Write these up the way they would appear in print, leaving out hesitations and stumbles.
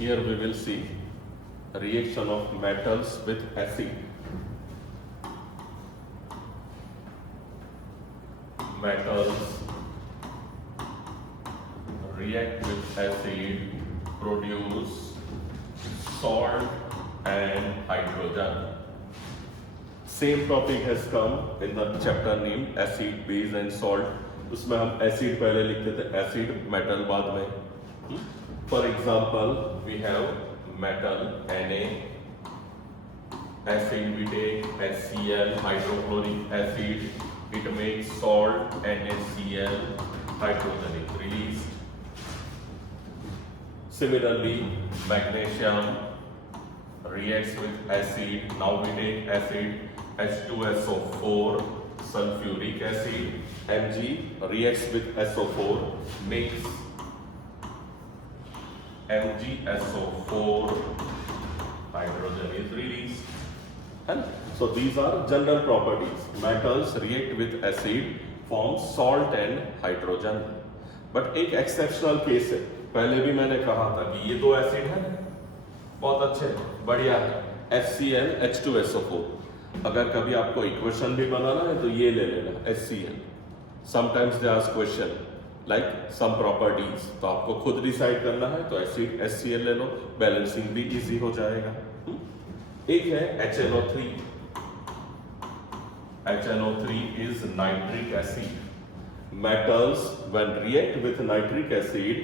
Here we will see a reaction of metals with acid. Metals react with acid, produce salt and hydrogen. Same topic has come in the chapter named acid, base and salt. उसमें हम acid पहले लिखते थे, acid metal बाद में. For example, we have metal Na, acid we take HCl, hydrochloric acid, it makes salt NaCl, hydrogen is released. Similarly, magnesium reacts with acid. Now we take acid H2SO4, sulfuric acid. Mg reacts with SO4, makes MgSO4, hydrogen is released. And so these are general properties. Metals react with acid, form salt and hydrogen. But एक exceptional case है. पहले भी मैंने कहा था कि ये दो एसिड है, बहुत अच्छे, बढ़िया है, HCl H2SO4. अगर कभी आपको इक्वेशन भी बनाना है तो ये ले लेना HCl. Sometimes they ask question like some properties, तो आपको खुद डिसाइड करना है तो एसिड HCl ले लो, बैलेंसिंग भी इजी हो जाएगा. एक है HNO3. HNO3 is nitric acid. Metals when react with nitric acid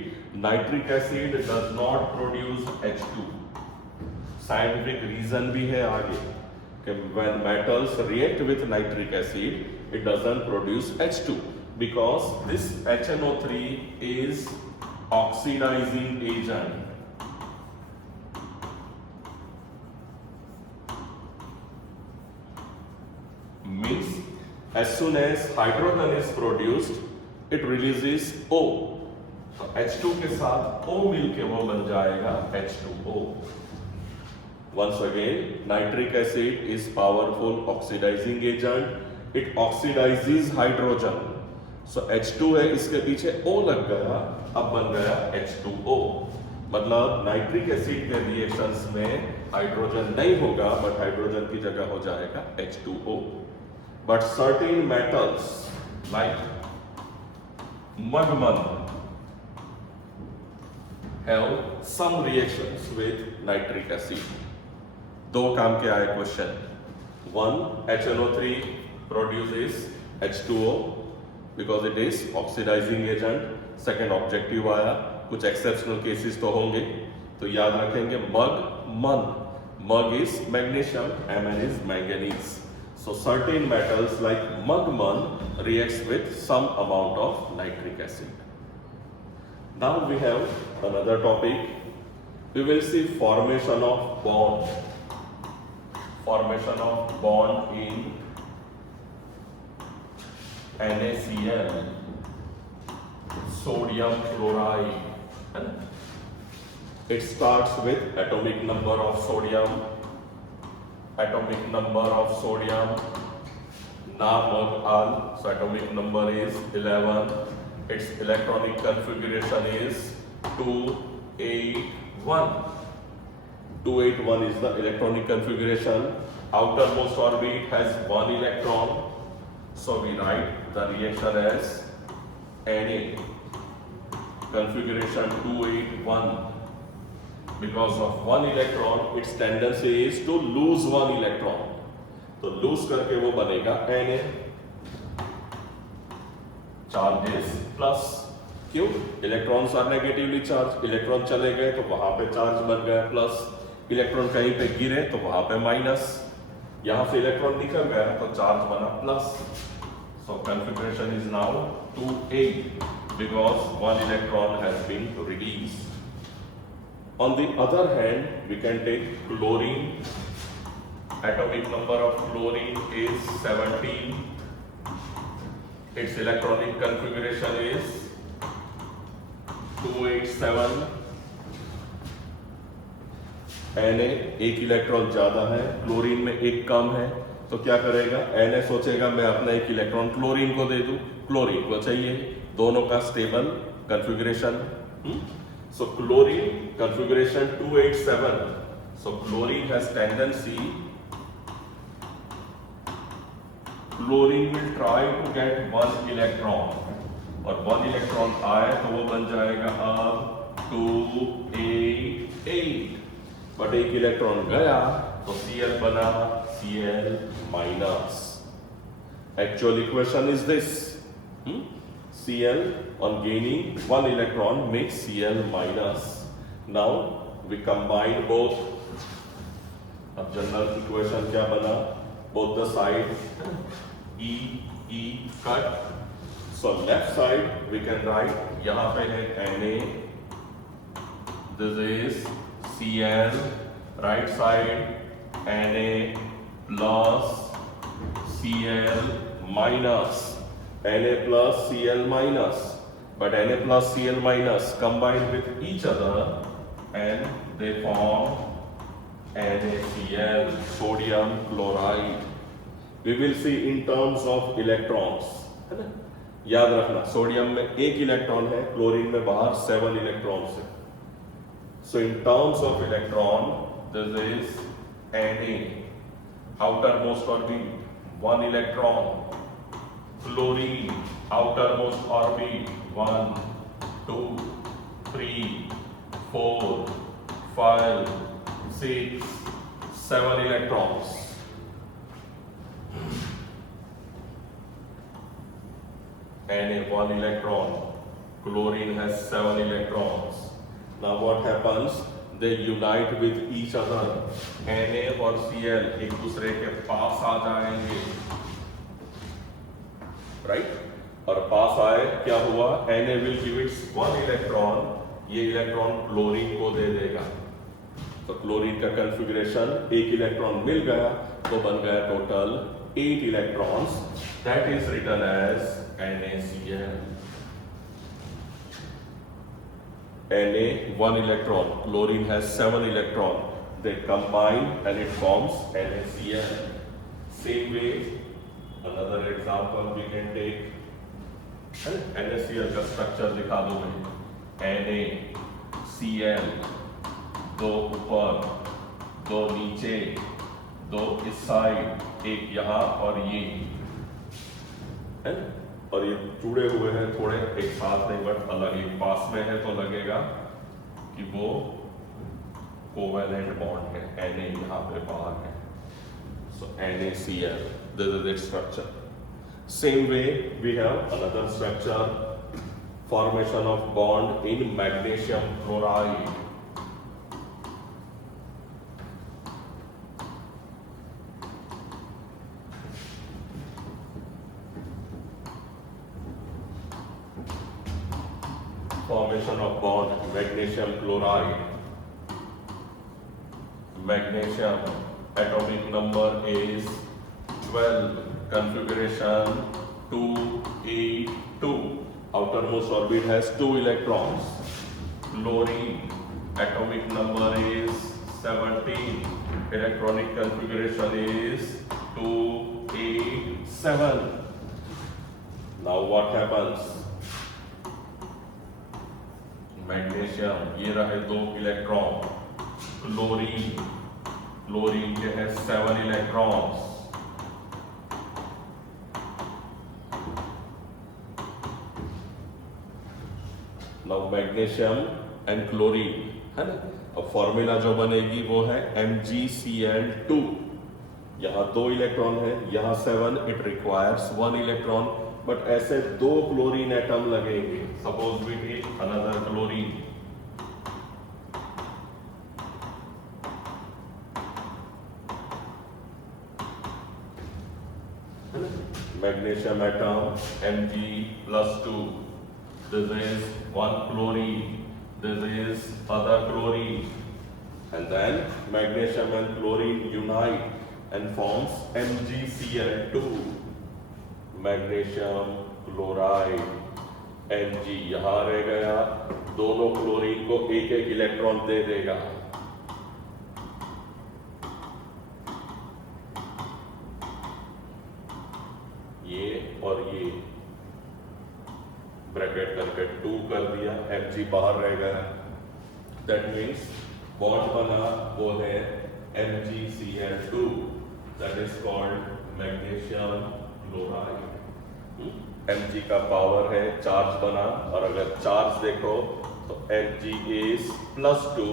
does not produce H2. Scientific reason भी है आगे कि when metals react with nitric acid, it doesn't produce H2 because this HNO3 is oxidizing agent. Means as soon as hydrogen is produced, it releases O. तो H2 के साथ O मिलके वो बन जाएगा H2O. Once again, nitric acid is powerful oxidizing agent. It oxidizes hydrogen. So H2 है, इसके पीछे O लग गया, अब बन गया H2O. मतलब नाइट्रिक एसिड के रिएक्शंस में हाइड्रोजन नहीं होगा, बट हाइड्रोजन की जगह हो जाएगा H2O. But certain metals like mud have some reactions with nitric acid. दो काम के आए question. One, HNO3 produces H2O because it is oxidizing agent. Second objective आया, कुछ एक्सेप्शनल केसेस तो होंगे, तो याद रखेंगे mug is magnesium, Mn is manganese. So certain metals like mug reacts with some amount of nitric acid. Now we have another topic. We will see formation of bond. Formation of bond in NaCl, sodium chloride. It starts with atomic number of sodium. Atomic number of sodium, Na-Mg-Al, so atomic number is 11. Its electronic configuration is 281. 281 is the electronic configuration. Outermost orbit has 1 electron, so we write the reaction as Na. Configuration 281. Because of 1 electron, its tendency is to lose 1 electron. तो lose करके वो बनेगा Na. Charges plus. क्यों? Electrons are negatively charge. Electron चले गए तो वहां पे चार्ज बन गया प्लस. इलेक्ट्रॉन कहीं पे गिरे तो वहां पे माइनस. यहां से इलेक्ट्रॉन निकल गया तो चार्ज बना plus. So configuration is now 2-8 because 1 electron has been released. On the other hand, we can take chlorine. Atomic number of chlorine is 17. Its electronic configuration is 287. Na एक electron ज्यादा है, chlorine में एक कम है, तो क्या करेगा? Na सोचेगा मैं अपना एक इलेक्ट्रॉन क्लोरीन को दे दूं, क्लोरीन को चाहिए, दोनों का stable configuration. So chlorine configuration 287. So chlorine has tendency, chlorine will try to get 1 electron, और 1 इलेक्ट्रॉन आए तो वो बन जाएगा अब 288, बट 1 इलेक्ट्रॉन गया तो Cl बना Cl minus. Actual equation is this. Cl on gaining 1 electron makes Cl minus. Now we combine both. अब जनरल इक्वेशन क्या बना? Both the side E cut. So left side we can write, यहाँ पे है Na, this is Cl, right side Na plus Cl minus, Na plus Cl minus, but Na plus Cl minus combine with each other and they form NaCl, sodium chloride. We will see in terms of electrons, है ना? याद रखना, sodium में 1 electron है, chlorine में बाहर 7 electrons है. So in terms of electron, this is Na, outermost orbit 1 electron. Chlorine, outermost orbit 1, 2, 3, 4, 5, 6, 7 electrons. Na 1 electron, chlorine has 7 electrons. Now what happens? They unite with each other. Na और Cl एक दूसरे के पास आ जाएंगे, right? और पास आए क्या हुआ? Na will give its 1 electron, ये इलेक्ट्रॉन क्लोरीन को दे देगा. तो क्लोरीन का कॉन्फ़िगरेशन 1 इलेक्ट्रॉन मिल गया तो बन गया total 8 electrons. That is written as NaCl. Na 1 electron, chlorine has 7 electron. They combine and it forms NaCl. Same way, another example we can take. NaCl का structure दिखा दो भाई. NaCl, 2 ऊपर, 2 नीचे, 2 इस साइड, 1 यहाँ और ये है, और ये जुड़े हुए हैं थोड़े एक साथ नहीं बट अलग, एक पास में है तो लगेगा कि वो कोवेलेंट बॉन्ड है. Na यहाँ पे बाहर है. So NaCl, this is its structure. Same way we have another structure, formation of bond in magnesium chloride. Formation of bond magnesium chloride. Magnesium atomic number is 12, configuration 282. Outermost orbit has 2 electrons. Chlorine atomic number is 17. Electronic configuration is 287. Now what happens? Magnesium, ये रहे 2 electron. Chlorine के हैं 7 electrons. Now magnesium and chlorine है ना. अब formula जो बनेगी वो है MgCl2. यहाँ 2 इलेक्ट्रॉन है, यहाँ 7, इट रिक्वायर्स 1 इलेक्ट्रॉन. बट ऐसे 2 क्लोरीन एटम लगेंगे. Suppose we take another chlorine. Magnesium atom Mg+2. This is 1 chlorine. This is other chlorine. And then magnesium and chlorine unite and forms MgCl2. Magnesium chloride Mg यहां रह गया. दोनों chlorine को 1-1 electron दे देगा. ये और ये ब्रैकेट करके 2 कर दिया. Mg बाहर रह गया. दैट मीन्स बॉन्ड बना वो है MgCl2, that is called magnesium chloride. Mg का पावर है, चार्ज बना, और अगर चार्ज देखो तो Mg is +2,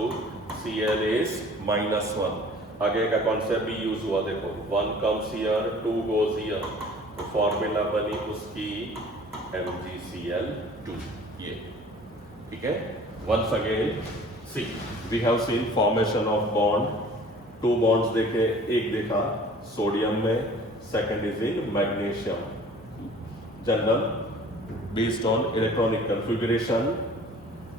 Cl is -1। आगे का कॉन्सेप्ट भी यूज हुआ, देखो 1 comes here, 2 goes here, तो फॉर्मूला बनी उसकी MgCl2, ये ठीक है। Once again see we have seen formation of bond, 2 bonds देखे, एक देखा सोडियम में, second is in magnesium. General based on electronic configuration,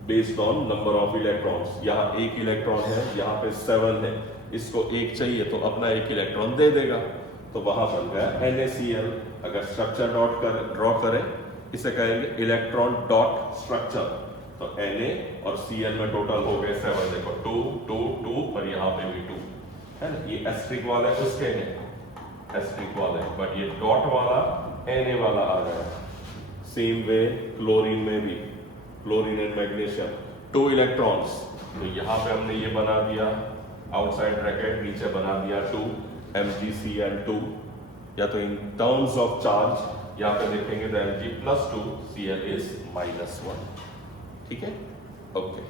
based on number of electrons, यहाँ 1 इलेक्ट्रॉन है, यहाँ पे 7 है, इसको 1 चाहिए तो अपना 1 इलेक्ट्रॉन दे देगा, तो वहां बन गया NaCl। अगर स्ट्रक्चर ड्रॉ करें, इसे कहेंगे इलेक्ट्रॉन डॉट स्ट्रक्चर, तो Na और Cl में टोटल हो गए 7, देखो 2 2 2 और यहाँ पे भी 2 है ना। ये एस्ट्रिक वाला उसके हैं, एस्ट्रिक वाला है, बट ये डॉट वाला Na वाला आ गया। सेम वे क्लोरीन में भी, क्लोरीन एंड मैग्नीशियम 2 इलेक्ट्रॉन्स, तो यहाँ पे हमने ये बना दिया आउटसाइड ब्रैकेट, नीचे बना दिया 2 MgCl2, या तो इन टर्म्स ऑफ चार्ज यहाँ पे देखेंगे तो Mg +2, Cl is -1, ठीक है, ओके।